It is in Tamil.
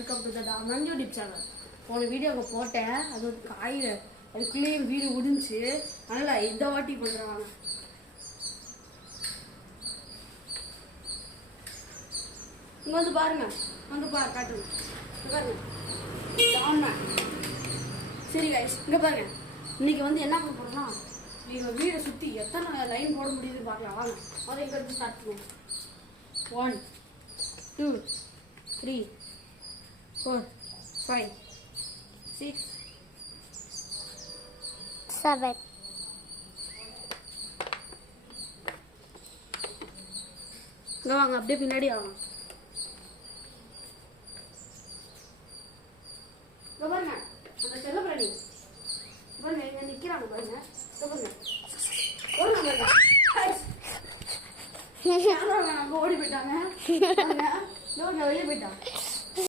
Welcome to the Manju tip channel. போன வீடியோவை போட்டேன், அது ஒரு காயில் அதுக்குள்ளேயே வீடு முடிஞ்சு. அதனால் இந்த வாட்டி பண்ணுறாங்க. இங்கே வந்து பாருங்க, காட்டுங்க பாருங்க. சரி கைஸ், இங்கே பாருங்க. இன்னைக்கு வந்து என்ன பண்ண போறோம்னா, நீங்கள் வீடை சுற்றி எத்தனை லைன் போட முடியுதுன்னு பார்க்கலாம். வாங்க முதல்ல இங்கே இருந்து ஸ்டார்ட் பண்ணுவோம். 1 2 3 4 5 6 7 இங்கே வாங்க, அப்படியே பின்னாடி வாங்க. இங்கே பாருங்க, அந்த செல்லப்பிராணி பாருங்க, இங்கே நிற்கிறாங்க பாருங்க. ஓடி போயிட்டாங்க, வெளியே போயிட்டான்.